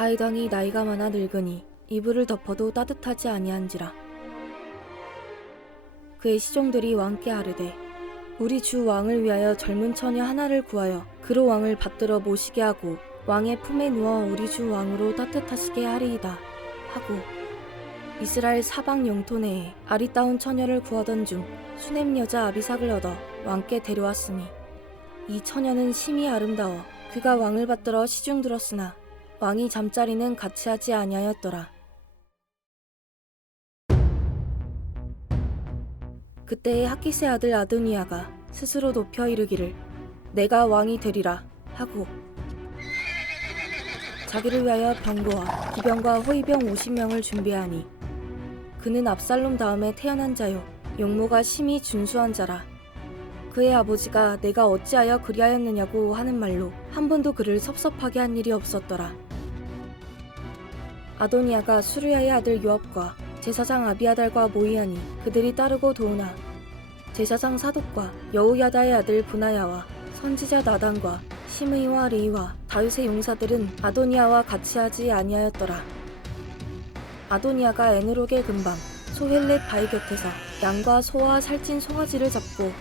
다윗 왕이 나이가 많아 늙으니 이불을 덮어도 따뜻하지 아니한지라. 그의 시종들이 왕께 아르되 우리 주 왕을 위하여 젊은 처녀 하나를 구하여 그로 왕을 받들어 모시게 하고 왕의 품에 누워 우리 주 왕으로 따뜻하시게 하리이다 하고 이스라엘 사방 영토 내에 아리따운 처녀를 구하던 중 수넴 여자 아비삭을 얻어 왕께 데려왔으니 이 처녀는 심히 아름다워 그가 왕을 받들어 시중 들었으나 왕이 잠자리는 같이 하지 아니하였더라. 그때에 학기스의 아들 아도니아가 스스로 높여 이르기를 내가 왕이 되리라 하고 자기를 위하여 병거와 기병과 호위병 50명을 준비하니 그는 압살롬 다음에 태어난 자요 용모가 심히 준수한 자라. 그의 아버지가 내가 어찌하여 그리하였느냐고 하는 말로 한 번도 그를 섭섭하게 한 일이 없었더라. 아도니아가 수르야의 아들 요압과 제사장 아비아달과 모이하니 그들이 따르고 도우나 제사장 사독과 여호야다의 아들 브나야와 선지자 나단과 시므이와 레이와 다윗의 용사들은 아도니아와 같이 하지 아니하였더라. 아도니아가 에누록의 근방 소헬렛 바위 곁에서 양과 소와 살찐 송아지를 잡고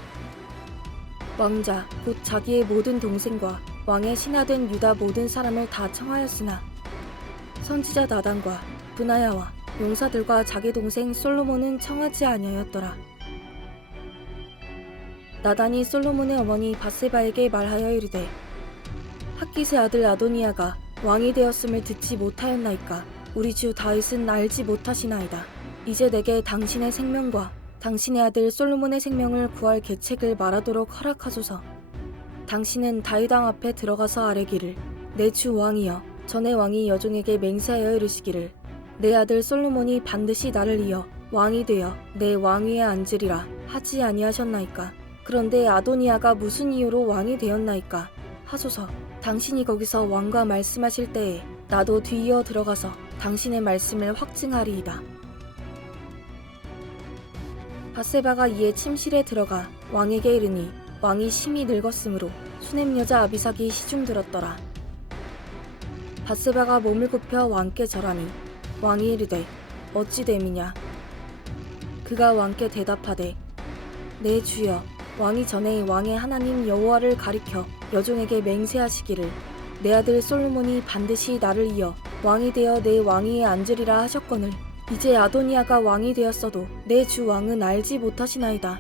왕자 곧 자기의 모든 동생과 왕의 신하된 유다 모든 사람을 다 청하였으나 선지자 나단과 브나야와 용사들과 자기 동생 솔로몬은 청하지 아니하였더라. 나단이 솔로몬의 어머니 밧세바에게 말하여 이르되 학깃의 아들 아도니아가 왕이 되었음을 듣지 못하였나이까 우리 주 다윗은 알지 못하시나이다. 이제 내게 당신의 생명과 당신의 아들 솔로몬의 생명을 구할 계책을 말하도록 허락하소서. 당신은 다윗 왕 앞에 들어가서 아뢰기를 내 주 왕이여 전에 왕이 여종에게 맹세하여 이르시기를 내 아들 솔로몬이 반드시 나를 이어 왕이 되어 내 왕위에 앉으리라 하지 아니하셨나이까. 그런데 아도니아가 무슨 이유로 왕이 되었나이까 하소서. 당신이 거기서 왕과 말씀하실 때에 나도 뒤이어 들어가서 당신의 말씀을 확증하리이다. 밧세바가 이에 침실에 들어가 왕에게 이르니 왕이 심히 늙었으므로 수넴 여자 아비삭이 시중 들었더라. 밧세바가 몸을 굽혀 왕께 절하니 왕이 이르되 어찌 됨이냐. 그가 왕께 대답하되 내 주여 왕이 전에 왕의 하나님 여호와를 가리켜 여종에게 맹세하시기를 내 아들 솔로몬이 반드시 나를 이어 왕이 되어 내 왕위에 앉으리라 하셨거늘 이제 아도니아가 왕이 되었어도 내 주 왕은 알지 못하시나이다.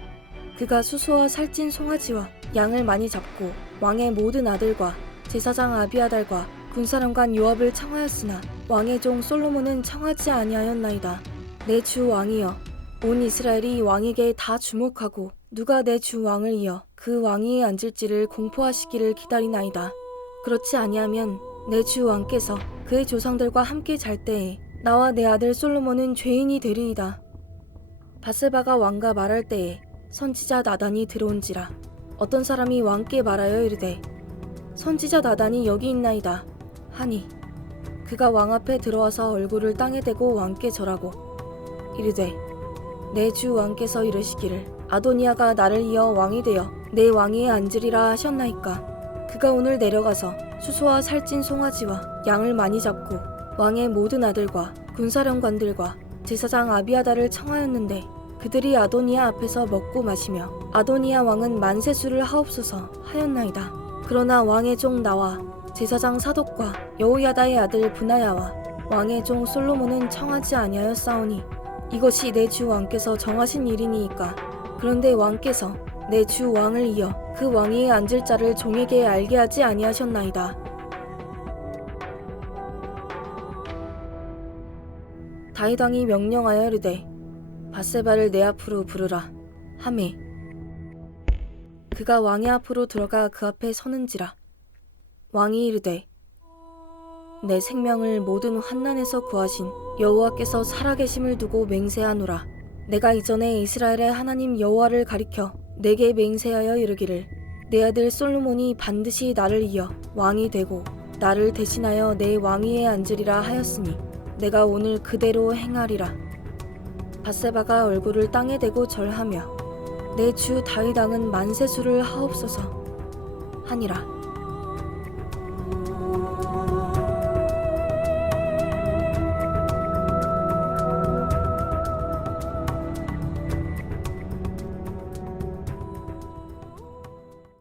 그가 수소와 살찐 송아지와 양을 많이 잡고 왕의 모든 아들과 제사장 아비아달과 군사령관 요압을 청하였으나 왕의 종 솔로몬은 청하지 아니하였나이다. 내 주 왕이여 온 이스라엘이 왕에게 다 주목하고 누가 내 주 왕을 이어 그 왕위에 앉을지를 공포하시기를 기다리나이다. 그렇지 아니하면 내 주 왕께서 그의 조상들과 함께 잘 때에 나와 내 아들 솔로몬은 죄인이 되리이다. 밧세바가 왕과 말할 때에 선지자 나단이 들어온지라. 어떤 사람이 왕께 말하여 이르되 선지자 나단이 여기 있나이다 하니 그가 왕 앞에 들어와서 얼굴을 땅에 대고 왕께 절하고 이르되 내 주 왕께서 이르시기를 아도니아가 나를 이어 왕이 되어 내 왕위에 앉으리라 하셨나이까. 그가 오늘 내려가서 수소와 살찐 송아지와 양을 많이 잡고 왕의 모든 아들과 군사령관들과 제사장 아비아달을 청하였는데 그들이 아도니아 앞에서 먹고 마시며 아도니아 왕은 만세수를 하옵소서 하였나이다. 그러나 왕의 종 나와 제사장 사독과 여호야다의 아들 브나야와 왕의 종 솔로몬은 청하지 아니하였사오니 이것이 내 주 왕께서 정하신 일이니이까. 그런데 왕께서 내 주 왕을 이어 그 왕위에 앉을 자를 종에게 알게 하지 아니하셨나이다. 다윗 왕이 명령하여 이르되 밧세바를 내 앞으로 부르라 하매 그가 왕의 앞으로 들어가 그 앞에 서는지라. 왕이 이르되 내 생명을 모든 환난에서 구하신 여호와께서 살아계심을 두고 맹세하노라. 내가 이전에 이스라엘의 하나님 여호와를 가리켜 내게 맹세하여 이르기를 내 아들 솔로몬이 반드시 나를 이어 왕이 되고 나를 대신하여 내 왕위에 앉으리라 하였으니 내가 오늘 그대로 행하리라. 밧세바가 얼굴을 땅에 대고 절하며 내 주 다윗 왕은 만세수를 하옵소서 하니라.